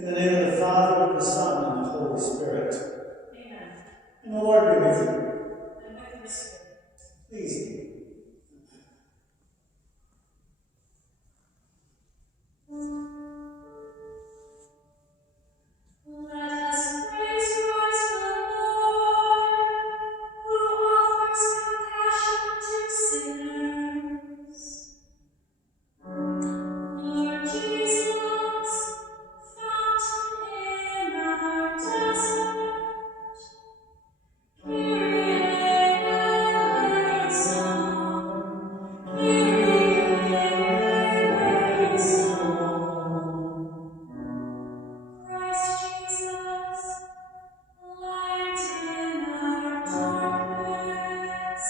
In the name of the Father, the Son, and the Holy Spirit. Amen. And the Lord be with you. And with your spirit. Please be. Let us praise Christ the Lord, who offers compassion to sinners. Lord Jesus, fountain in our desert, Kyrie eleison, Kyrie eleison. Christ Jesus, light in our darkness,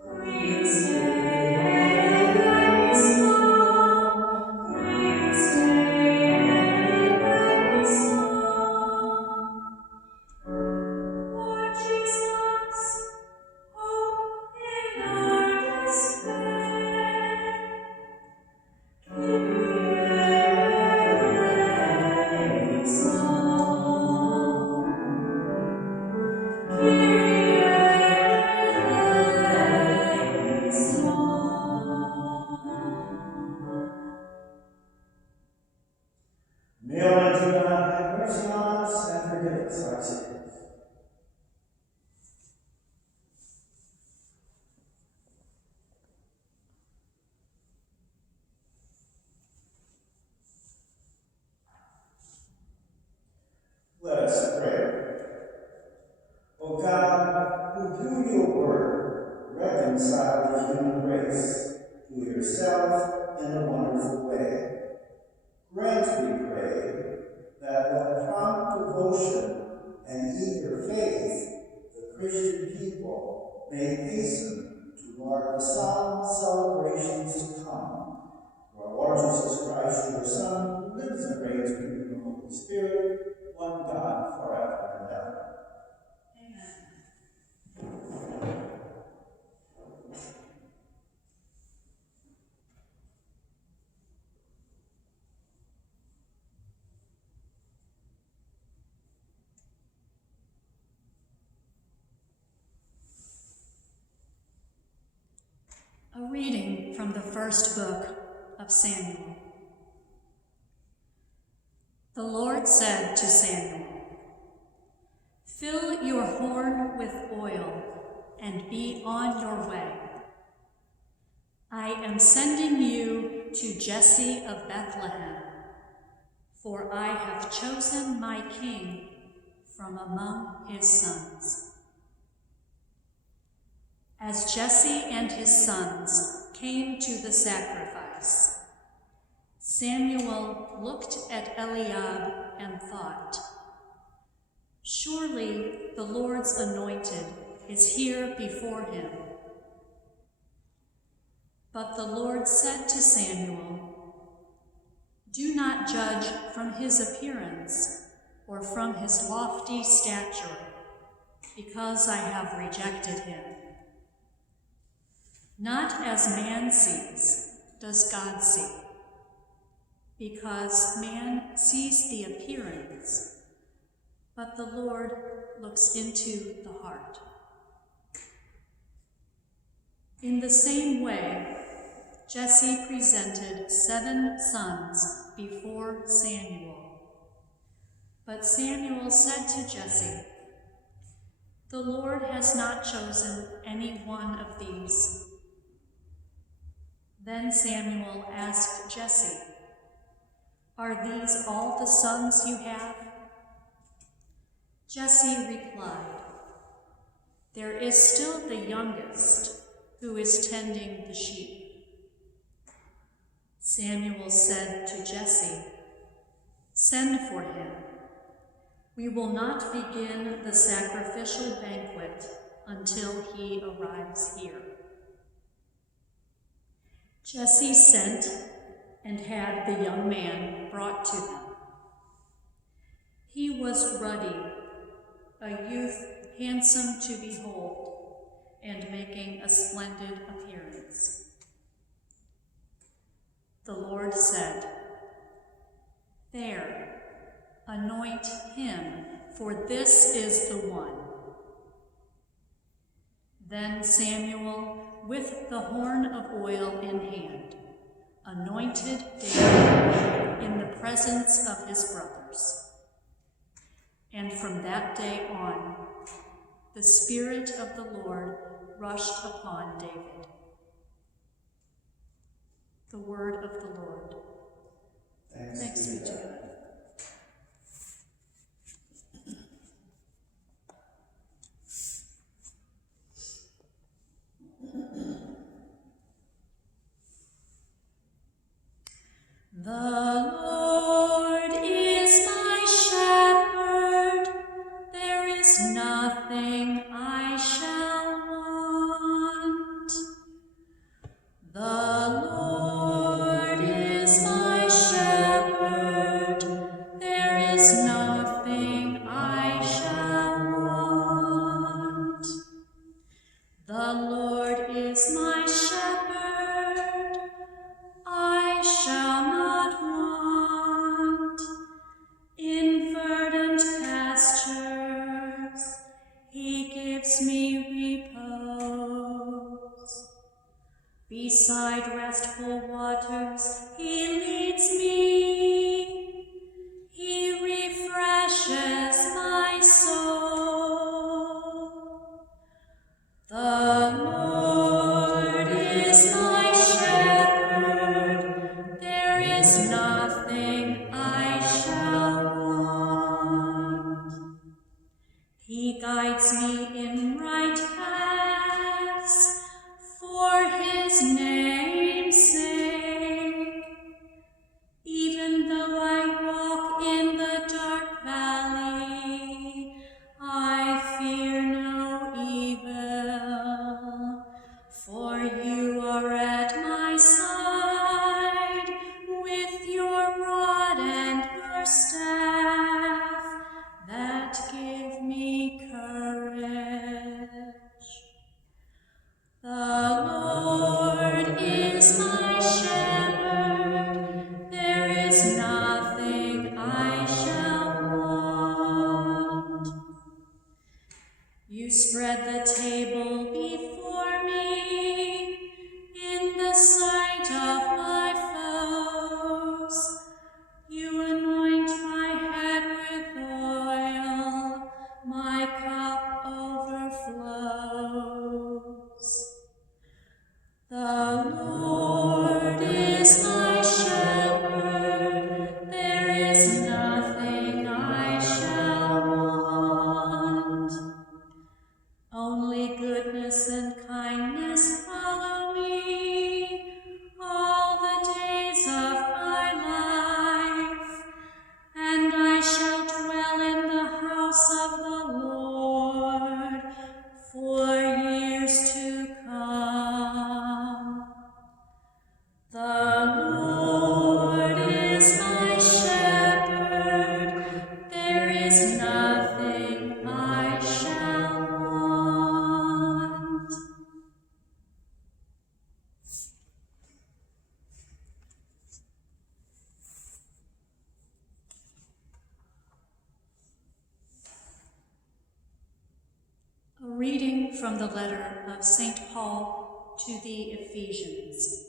Christe eleison, Christe eleison. Lord Jesus, hope in our despair, Kyrie eleison, Kyrie eleison. May Almighty God have mercy on us and forgive us our sins. Let us pray. O God, who through your word reconciled the human race to yourself in a wonderful way, grant, we pray, that with prompt devotion and eager faith, the Christian people may hasten to mark the solemn celebrations to come. Through our Lord Jesus Christ, your Son, who lives and reigns with you in the Holy Spirit, one God, forever and ever. A reading from the first book of Samuel. The Lord said to Samuel, "Fill your horn with oil and be on your way. I am sending you to Jesse of Bethlehem, for I have chosen my king from among his sons." As Jesse and his sons came to the sacrifice, Samuel looked at Eliab and thought, "Surely the Lord's anointed is here before him." But the Lord said to Samuel, "Do not judge from his appearance or from his lofty stature, because I have rejected him. Not as man sees does God see, because man sees the appearance, but the Lord looks into the heart." In the same way, Jesse presented 7 sons before Samuel. But Samuel said to Jesse, "The Lord has not chosen any one of these." Then Samuel asked Jesse, "Are these all the sons you have?" Jesse replied, "There is still the youngest, who is tending the sheep." Samuel said to Jesse, "Send for him. We will not begin the sacrificial banquet until he arrives here." Jesse sent and had the young man brought to him. He was ruddy, a youth handsome to behold, and making a splendid appearance. The Lord said, "There, Anoint him, for this is the one." Then Samuel, with the horn of oil in hand, anointed David in the presence of his brothers. And from that day on, the Spirit of the Lord rushed upon David. The word of the Lord. Thanks be to God. The Lord is my shepherd, there is nothing I shall want. The Lord is my shepherd, there is nothing I shall want. The Lord is my shepherd, I shall not want. In verdant pastures he gives me repose. Beside restful waters he leads me. He refreshes my soul. The Lord is my shepherd, there is nothing I shall want. He guides me in right paths for his name's sake. Even though I walk in the dark valley, I fear no evil, for you are at my side with your rod and your staff that give me courage. The Lord is my shepherd, there is nothing I shall want. You spread the table before me in the sight of my foes. You anoint my head with oil, my cup overflows. The Lord is my shepherd, there is nothing I shall want. Only goodness and kindness follow me all the days of my life, and I shall dwell in the house of the Lord for years to come. The Lord is my shepherd, there is nothing I shall want. A reading from the letter of St. Paul to the Ephesians.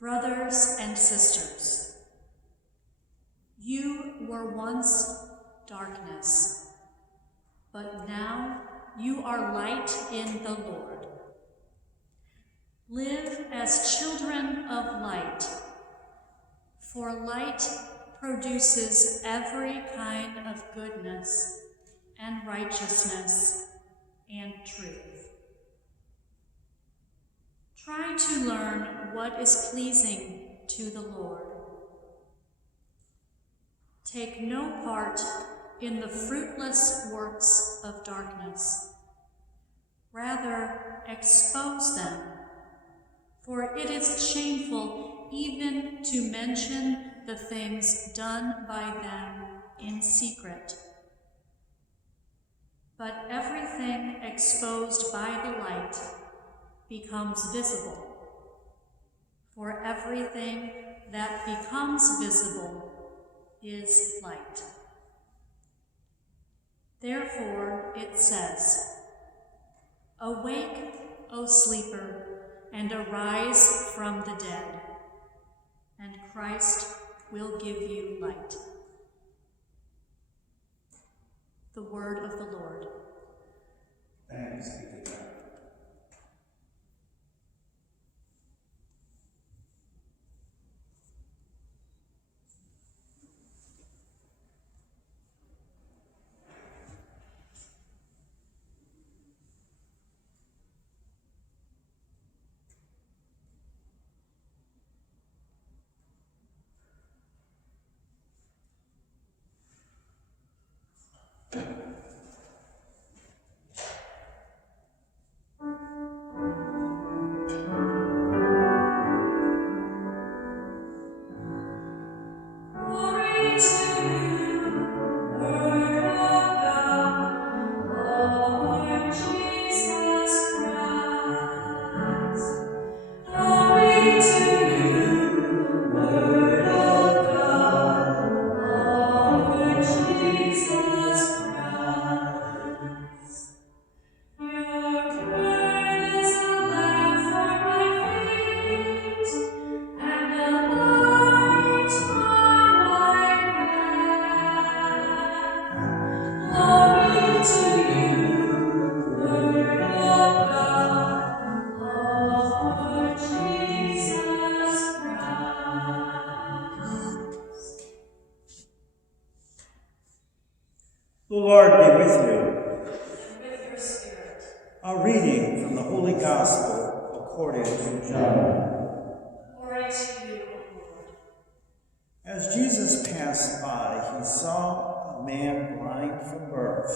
Brothers and sisters, you were once darkness, but now you are light in the Lord. Live as children of light, for light produces every kind of goodness and righteousness and truth. Try to learn what is pleasing to the Lord. Take no part in the fruitless works of darkness. Rather, expose them, for it is shameful even to mention the things done by them in secret. But everything exposed by the light becomes visible. For everything that becomes visible is light. Therefore it says, "Awake, O sleeper, and arise from the dead, and Christ will give you light." The word of the Lord. Thanks be to God. Glory to you, Word of God, Lord Jesus Christ. Glory to you, Word of God, Lord Jesus Christ. Your word is a lamp for my feet and a light on my path. Glory to you, Word of God, Lord Jesus Christ. The Lord be with you. And with your spirit. A reading from the Holy Gospel according to John. Glory to you, O Lord. As Jesus passed by, he saw a man blind from birth.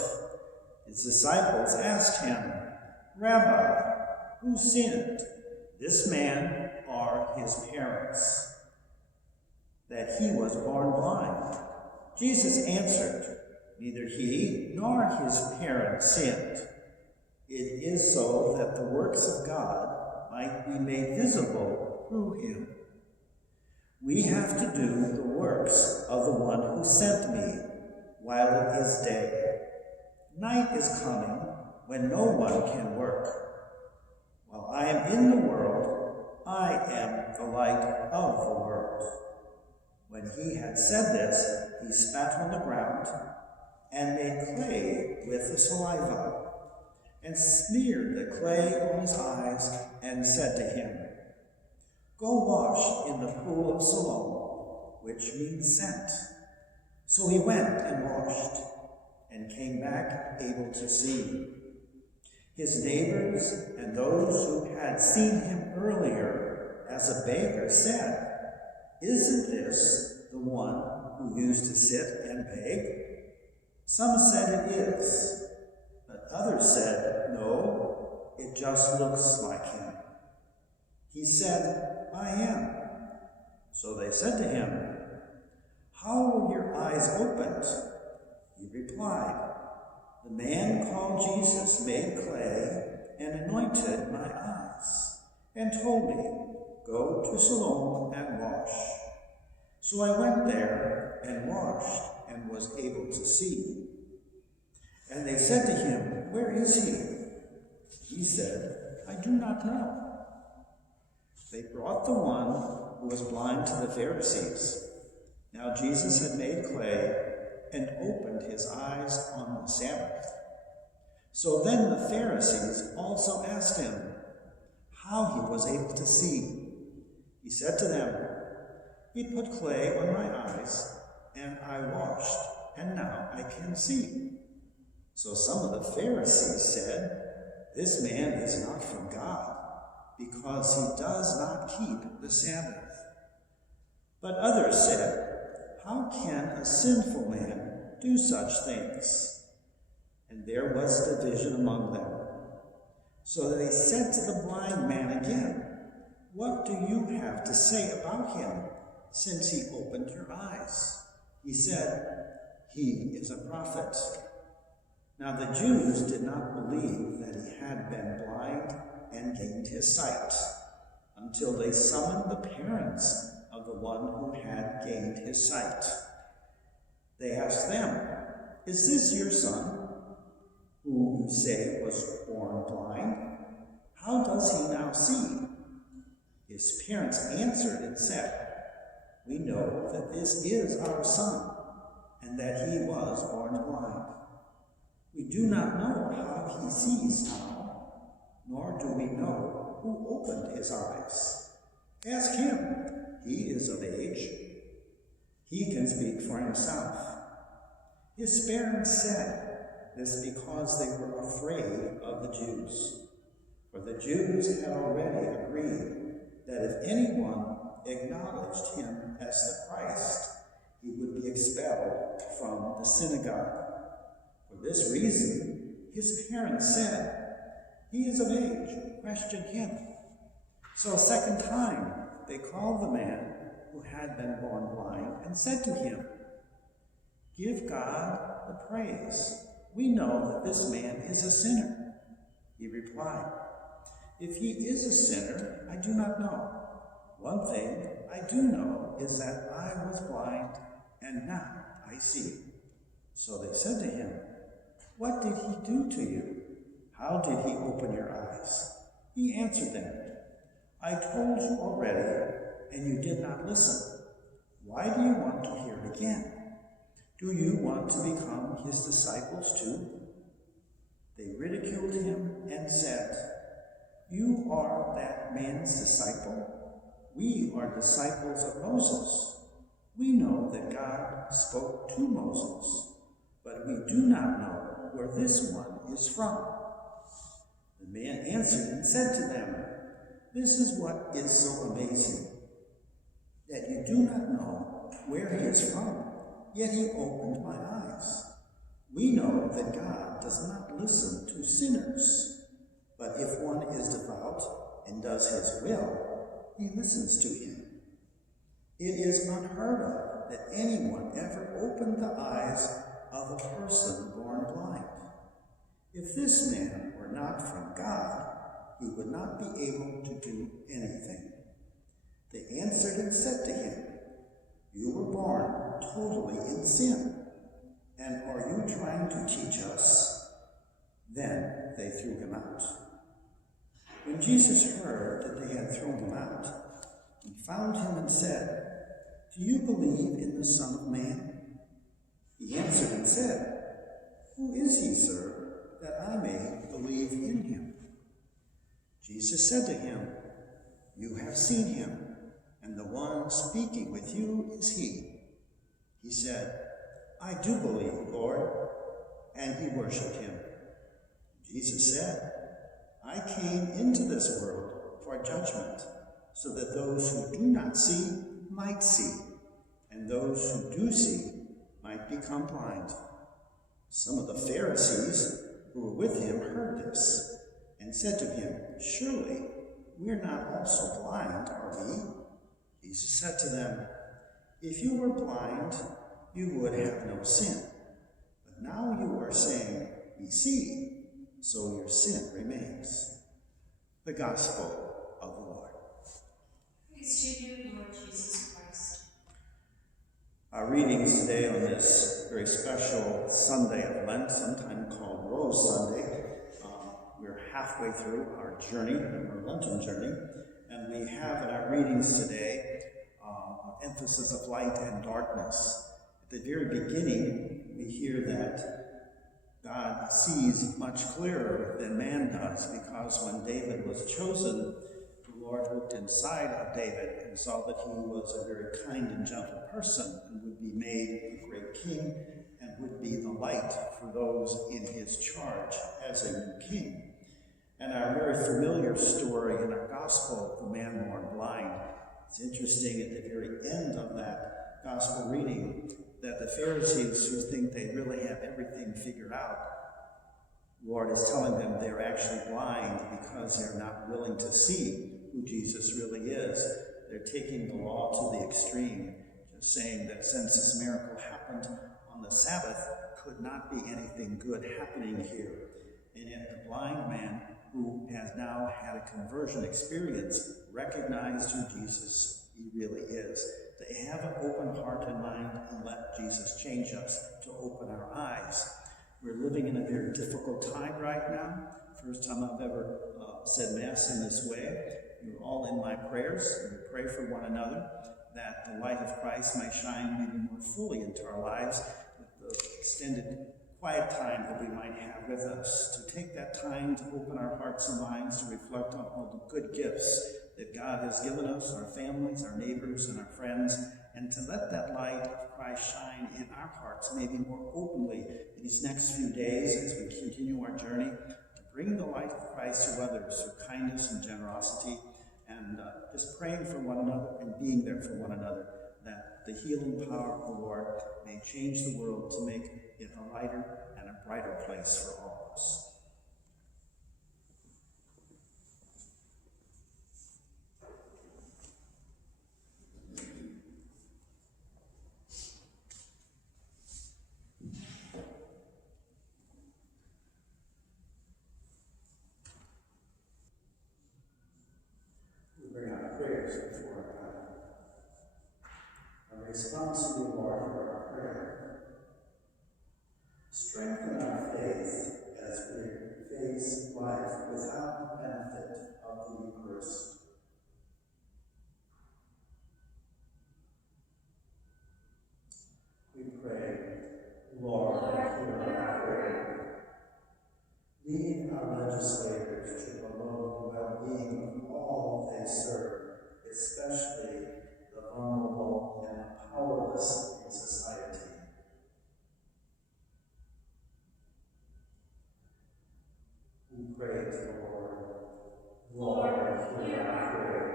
His disciples asked him, "Rabbi, who sinned, this man or his parents, that he was born blind?" Jesus answered, "Neither he nor his parents sinned. It is so that the works of God might be made visible through him. We have to do the works of the one who sent me while it is day. Night is coming when no one can work. While I am in the world, I am the light of the world." When he had said this, he spat on the ground and made clay with the saliva, and smeared the clay on his eyes, and said to him, "Go wash in the pool of Siloam," which means sent. So he went and washed, and came back able to see. His neighbors and those who had seen him earlier as a beggar said, "Isn't this the one who used to sit and beg?" Some said, "It is," but others said, "No, it just looks like him." He said, "I am." So they said to him, "How were your eyes opened?" He replied, "The man called Jesus made clay and anointed my eyes, and told me, 'Go to Siloam and wash.' So I went there and washed and was able to see." And they said to him, "Where is he?" He said, "I do not know." They brought the one who was blind to the Pharisees. Now Jesus had made clay and opened his eyes on the Sabbath. So then the Pharisees also asked him how he was able to see. He said to them, "He put clay on my eyes, and I washed, and now I can see." So some of the Pharisees said, "This man is not from God, because he does not keep the Sabbath." But others said, "How can a sinful man do such things?" And there was division among them. So they said to the blind man again, "What do you have to say about him, since he opened your eyes?" He said, "He is a prophet." Now the Jews did not believe that he had been blind and gained his sight, until they summoned the parents of the one who had gained his sight. They asked them, "Is this your son, who you say was born blind? How does he now see?" His parents answered and said, "We know that this is our son, and that he was born blind. We do not know how he sees now, nor do we know who opened his eyes. Ask him. He is of age. He can speak for himself." His parents said this because they were afraid of the Jews. For the Jews had already agreed that if anyone acknowledged him as the Christ, he would be expelled from the synagogue. For this reason, his parents said, "He is of age, question him." So a second time they called the man who had been born blind and said to him, "Give God the praise. We know that this man is a sinner." He replied, "If he is a sinner, I do not know. One thing I do know is that I was blind, and now I see." So they said to him, "What did he do to you? How did he open your eyes?" He answered them, "I told you already, and you did not listen. Why do you want to hear it again? Do you want to become his disciples too?" They ridiculed him and said, "You are that man's disciple? We are disciples of Moses. We know that God spoke to Moses, but we do not know where this one is from." The man answered and said to them, "This is what is so amazing, that you do not know where he is from, yet he opened my eyes. We know that God does not listen to sinners, but if one is devout and does his will, he listens to him. It is unheard of that anyone ever opened the eyes of a person born blind. If this man were not from God, he would not be able to do anything." They answered and said to him, "You were born totally in sin, and are you trying to teach us?" Then they threw him out. When Jesus heard that they had thrown him out, he found him and said, "Do you believe in the Son of Man?" He answered and said, "Who is he, sir, that I may believe in him?" Jesus said to him, "You have seen him, and the one speaking with you is he." He said, "I do believe, Lord," and he worshipped him. Jesus said, "I came into this world for judgment, so that those who do not see might see, and those who do see might become blind." Some of the Pharisees who were with him heard this, and said to him, "Surely we are not also blind, are we?" Jesus said to them, "If you were blind, you would have no sin. But now you are saying, 'We see,' so your sin remains." The Gospel of the Lord. Praise to you, Lord Jesus Christ. Our readings today on this very special Sunday of Lent, sometime called Rose Sunday. We're halfway through our journey, our Lenten journey, and we have in our readings today an emphasis of light and darkness. At the very beginning, we hear that God sees much clearer than man does, because when David was chosen, the Lord looked inside of David and saw that he was a very kind and gentle person and would be made a great king and would be the light for those in his charge as a new king. And our very familiar story in our gospel of the man born blind, it's interesting at the very end of that gospel reading that the Pharisees, who think they really have everything figured out, the Lord is telling them they're actually blind because they're not willing to see who Jesus really is. They're taking the law to the extreme, just saying that since this miracle happened on the Sabbath, could not be anything good happening here. And yet the blind man, who has now had a conversion experience, recognized who Jesus he really is. To to have an open heart and mind and let Jesus change us, to open our eyes. We're living in a very difficult time right now. First time I've ever said Mass in this way. You're all in my prayers, and we pray for one another that the light of Christ may shine maybe more fully into our lives with the extended quiet time that we might have with us, to take that time to open our hearts and minds, to reflect on all the good gifts that God has given us, our families, our neighbors, and our friends, and to let that light of Christ shine in our hearts maybe more openly in these next few days as we continue our journey, to bring the light of Christ to others through kindness and generosity, and just praying for one another and being there for one another, that the healing power of the Lord may change the world to make it a lighter and a brighter place for all of us. We bring our prayers before God. Our response to the Lord for our prayer. Strengthen our faith as we face life without the benefit of the Eucharist. We pray, Lord, hear our prayer. Lead our legislators to promote the well-being of all they serve, especially the vulnerable and the powerless in society. We pray to the Lord. Lord, hear our prayer.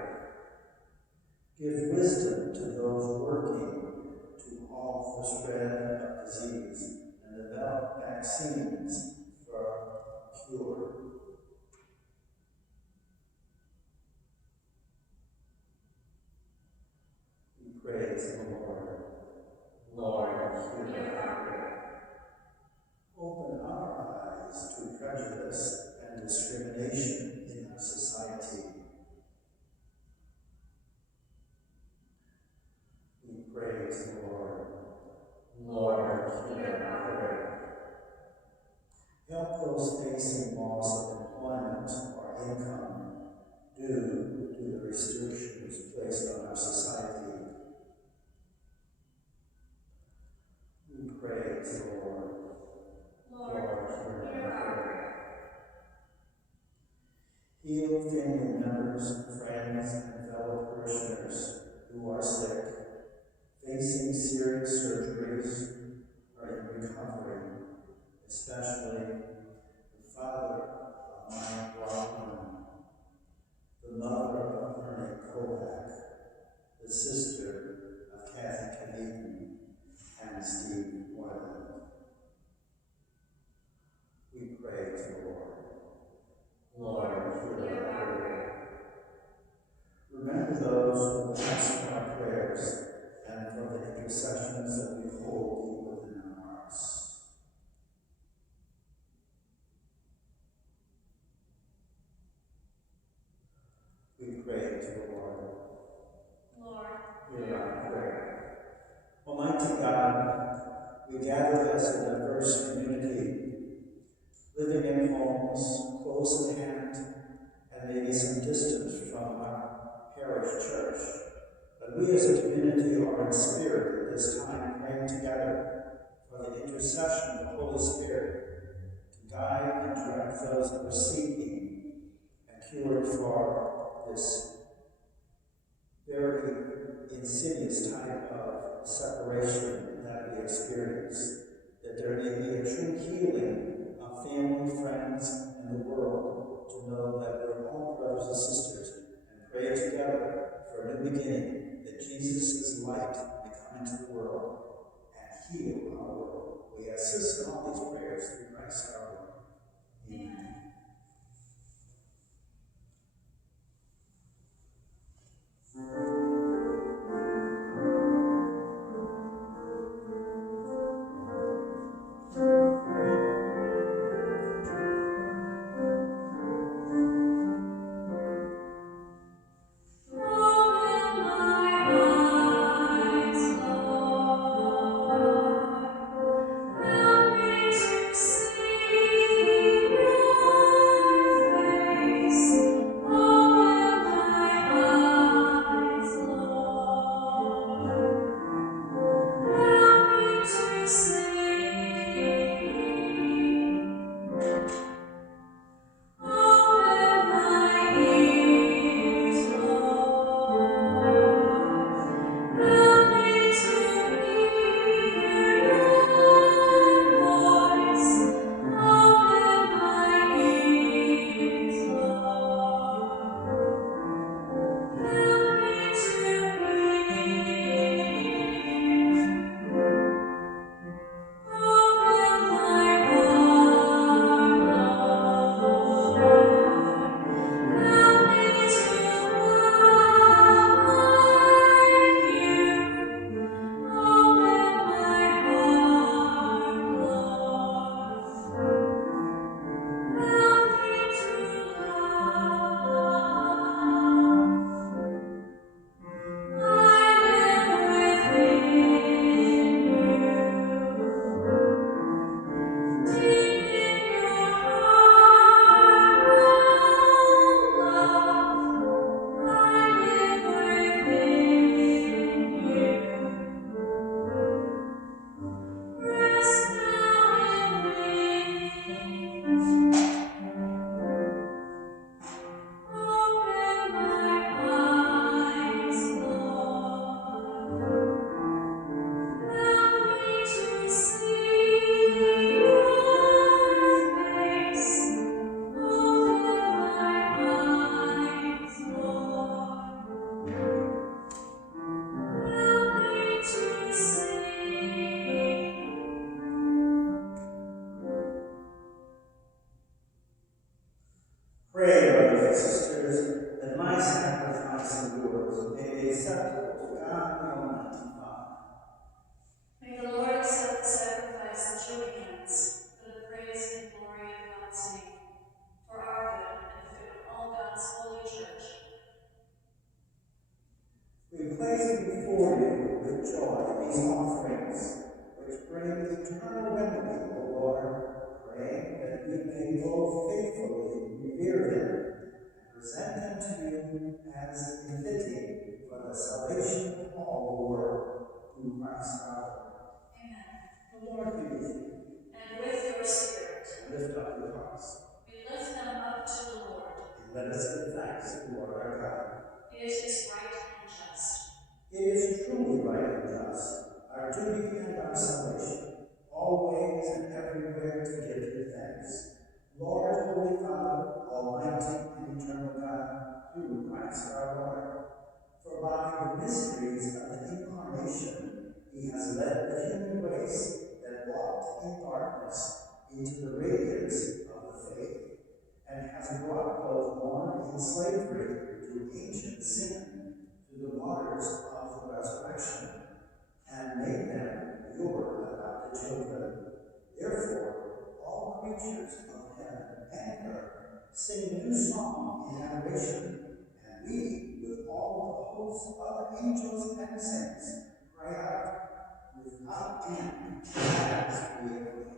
Give wisdom to those working to halt the spread of disease and develop vaccines for cure. We pray to the Lord. Lord, hear our prayer. Open our eyes to prejudice and discrimination in our society. We pray to the Lord. Lord, hear our prayer. Help those facing loss of employment or income due to the restrictions placed on our society. We pray to the Lord. Lord, hear our prayer. Heal family members, friends, and fellow parishioners who are sick, facing serious surgeries, or in recovery, especially the father of Maya Rockman, the mother of Ernie Kovac, the sister of Kathy Cavieton, and Steve Moylan. We pray to the Lord. Lord, hear our prayer. Remember those who ask for our prayers and for the intercessions that we hold within our hearts. We pray to the Lord. Lord, hear our prayer. Almighty God, we gather as a diverse community, living in homes close at hand and maybe some distance from our parish church. But we as a community are in spirit at this time, praying together for the intercession of the Holy Spirit to guide and direct those that are seeking and cure for this very insidious type of separation that we experience, that there may be a true healing of family, friends, and the world, to know that we're all brothers and sisters, and pray together for a new beginning, that Jesus' light may come into the world and heal our world. We assist in all these prayers through Christ our Lord. Amen. Pray, brothers and sisters, that my sacrifice and yours may be acceptable to God the Almighty Father. May the Lord accept the sacrifice at your hands for the praise and glory of God's name, for our good and the good of all God's holy church. We place before you with joy these offerings, which bring eternal remedy, O Lord, praying that we may both faithfully revere them and present them to you as befitting for the salvation of all the world, through Christ our Lord. Amen. The Lord be with you. And with your spirit. And lift up your hearts. We lift them up to the Lord. And let us give thanks to the Lord our God. It is right and just. It is truly right and just, our duty and our salvation, always and everywhere to give you thanks. Lord, Holy Father, Almighty and eternal God, through Christ our Lord. For by the mysteries of the Incarnation, he has led the human race that walked in darkness into the radiance of the faith, and has brought both one in slavery to ancient sin, to the waters of the resurrection, and made them your adopted children. Therefore, all creatures of heaven and earth sing a new song in adoration, and we, with all the hosts of angels and saints, cry out without end as we acclaim.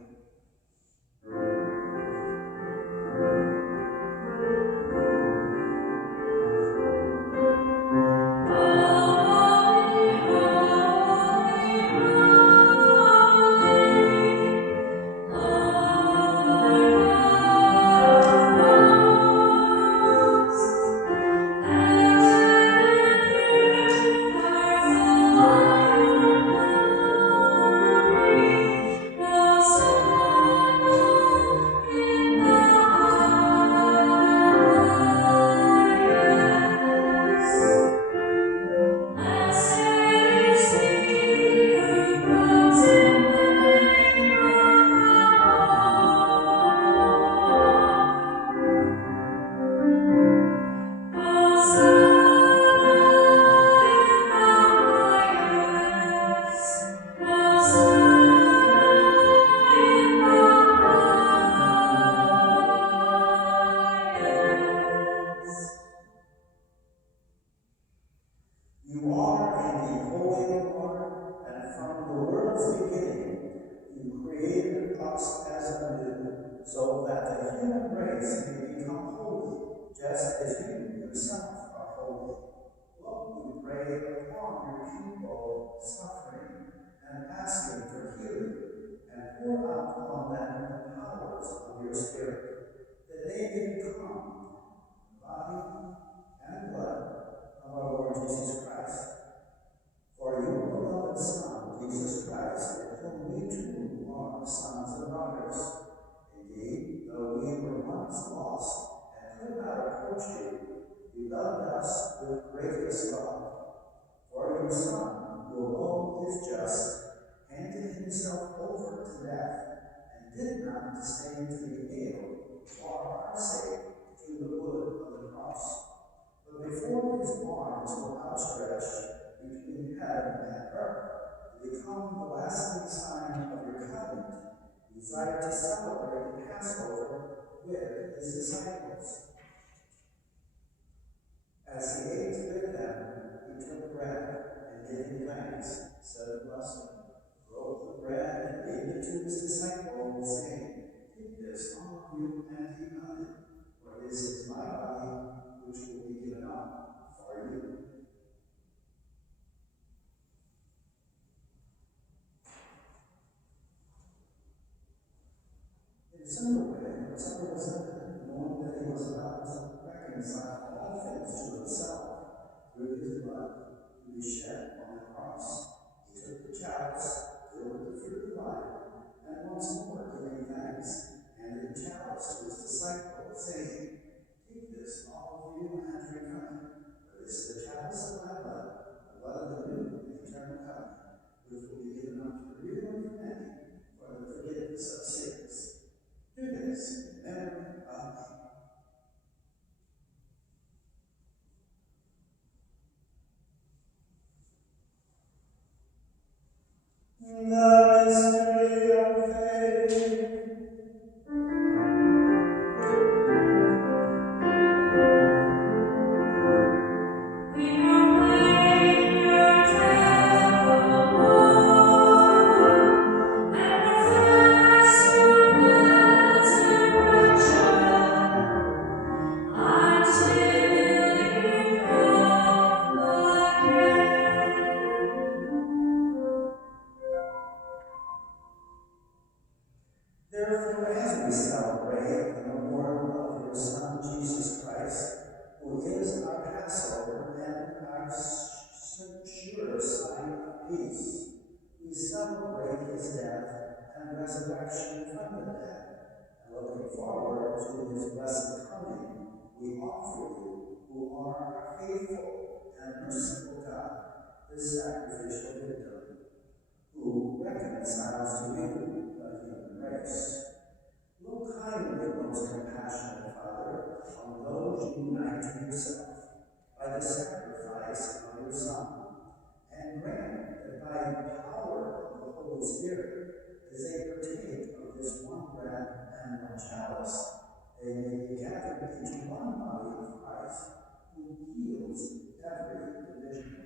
You are indeed holy, Lord, and from the world's beginning you created us as anew, so that the human race may become holy, just as you yourself are holy. Look, we pray upon your people suffering and asking for healing, and pour out on them the powers of your Spirit, that they may become the body and blood of our Lord Jesus Christ. For your beloved Son, Jesus Christ, in whom we too are sons and daughters. Indeed, though we were once lost and could not approach you, you loved us with greatest love. For your Son, who alone is just, handed himself over to death, and did not disdain to be nailed for our sake to the wood of the cross. But before his arms were outstretched between heaven and earth, to become the lasting sign of your covenant, he desired to celebrate the Passover with his disciples. As he ate with them, he took bread, and giving thanks, said a blessing, broke the bread, and gave it to his disciples, saying, "Take this, all of you, and eat of it, for this is my body, which will be given up for you." In a similar way, the supper was ended, knowing that he was about to reconcile all things to himself through his blood to be shed on the cross. He took the chalice, filled with the fruit of wine, and once more giving thanks, handed the chalice to his disciples, saying, "Take this, all of you, and drink of it, for this is the chalice of my blood, the blood of the new and eternal covenant, which will be given up for you and for many for the forgiveness of sins. Do this in memory of me." The mystery of faith. We proclaim your death, O Lord, and profess your resurrection until you come again. Therefore, as we celebrate the memorial of your Son, Jesus Christ, who is our Passover and our sure sign of peace, we celebrate his death and resurrection from the dead, and looking forward to his blessed coming, we offer you, who are our faithful and merciful God, this sacrificial victim, who reconciles to you the human race. Look kindly, most compassionate Father, on those you unite to yourself by the sacrifice of your Son, and grant that by the power of the Holy Spirit, as they partake of this one bread and one chalice, they may be gathered into one body of Christ, who heals every division.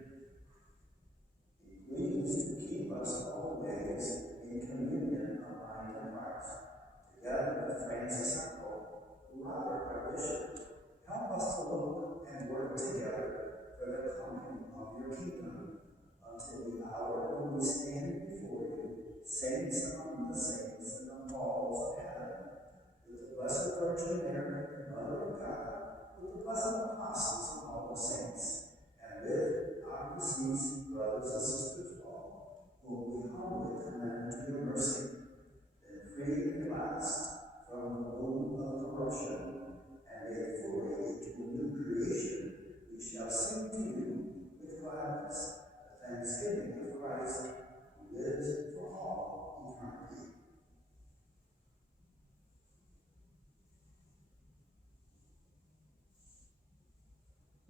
Be pleased to keep us always in communion of mind and heart. Together with Francis our Pope, Robert our Bishop, help us to look and work together for the coming of your kingdom, until the hour when we stand before you, saints among the saints in the halls of heaven, with the Blessed Virgin Mary, Mother of God, with the blessed apostles and all the saints, and with our deceased brothers and sisters all, whom we humbly commend to your mercy. Free at last from the womb of corruption, and made fully into a new creation, we shall sing to you with gladness the thanksgiving of Christ, who lives for all eternity.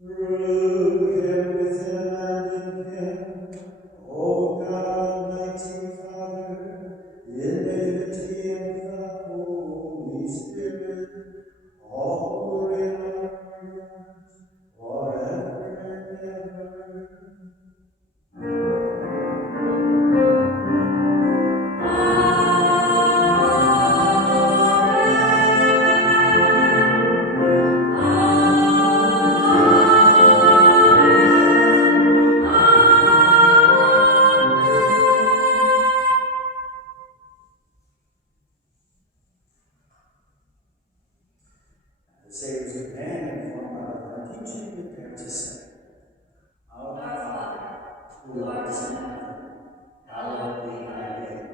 Through him, with him, and in him, O God, Almighty Father, in the unity of the Holy Spirit, all glory and honor, forever and ever. The Savior's companion, formed by our teaching, prepare to say, Our Father, who art in heaven, hallowed be thy name.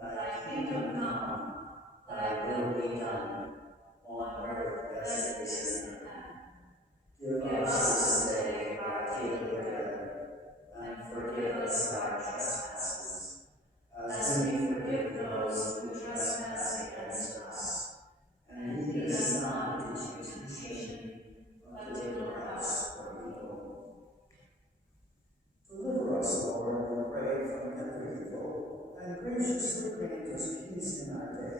Thy kingdom come, thy will be done, on earth as it is in heaven. Give us this day our daily bread, and forgive us our trespasses, as we forgive those who trespass against us. And lead us not into temptation, but deliver us from evil. Deliver us, Lord, we pray, from every evil, and graciously grant us peace in our day.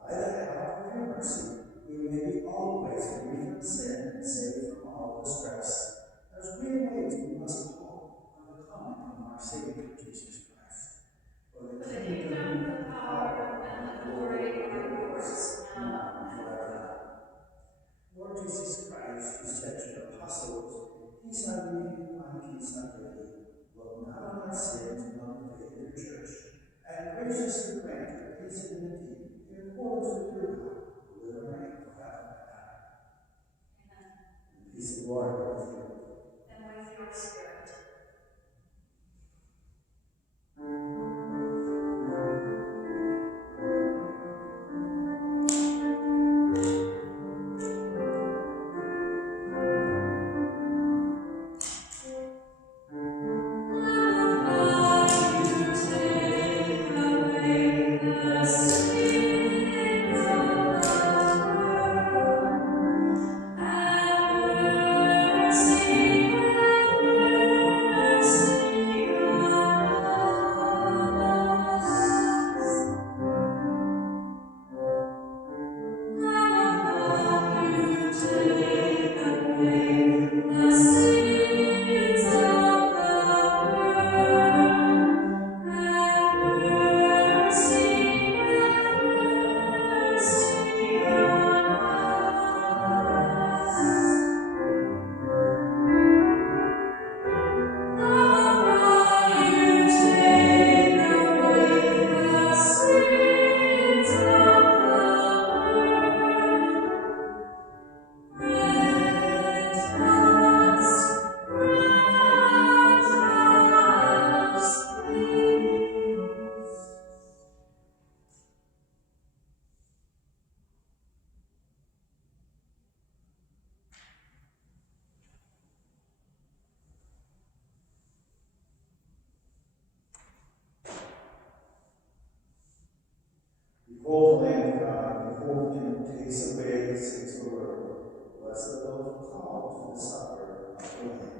By the help of your mercy, we may be always free from sin and safe from all distress, as we await we must hope for the coming of our Savior Jesus Christ. For the kingdom, the power, and the glory are yours, now and forever. Lord Jesus Christ, who said to your apostles, Peace I leave you, my peace I give you, look not on our sins, but on the faith of your church, and graciously grant her peace and unity in accordance with your will, who live and reign forever and ever. Amen. And the peace of the Lord be with you. And with your spirit. Mercy grace into the world. Bless those called to the supper of the Lamb.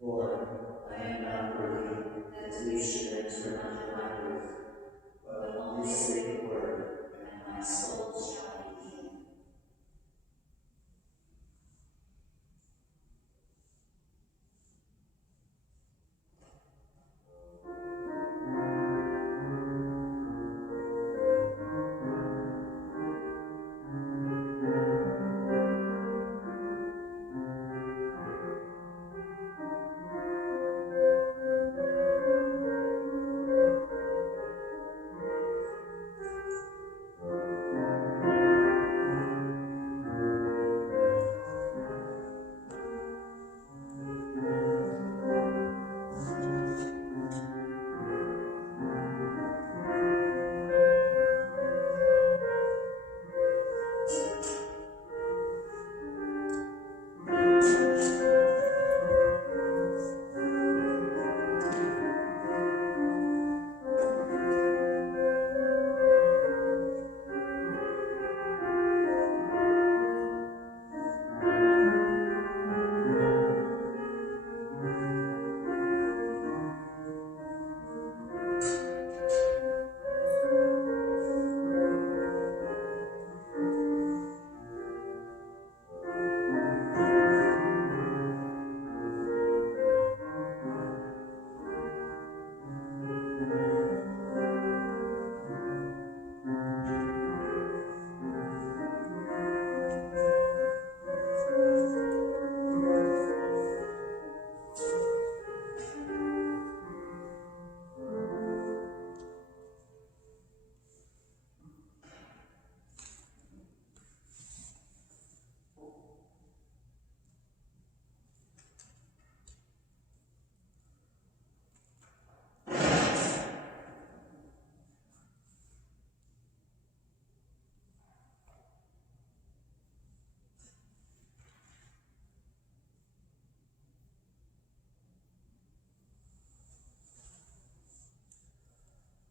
Lord, I am not worthy that you should enter under my roof, but only say the word, and my soul shall be healed.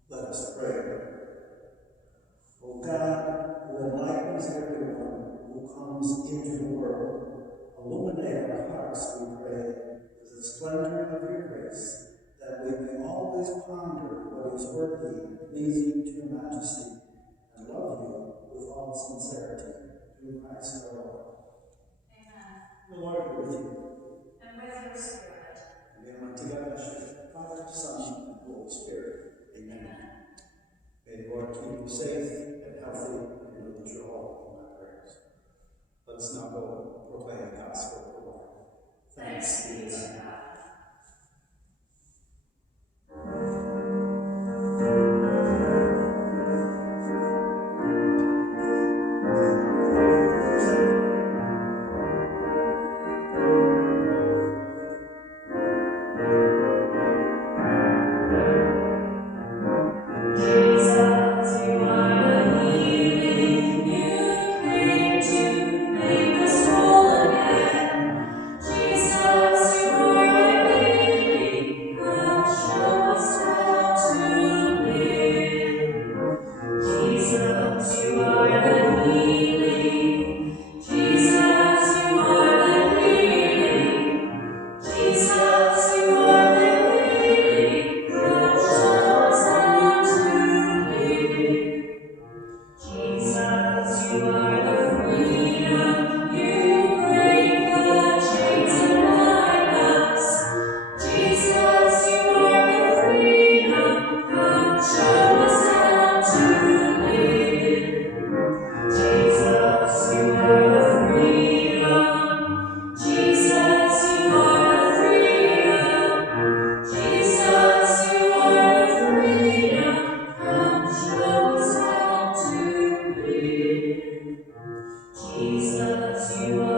Let us pray. O God, who enlightens everyone who comes into the world, illuminate our hearts, we pray, with the splendor of your grace, that we may always ponder what is worthy and pleasing to your majesty, and love you with all sincerity, through Christ our Lord. Amen. The Lord be with you. And with your spirit. And we are together, Father, Son, and Holy Spirit. Amen. May the Lord keep you safe and healthy, and know that you're all in my prayers. Let us now go proclaim the gospel of the Lord. Thanks be to God. Jesus, you are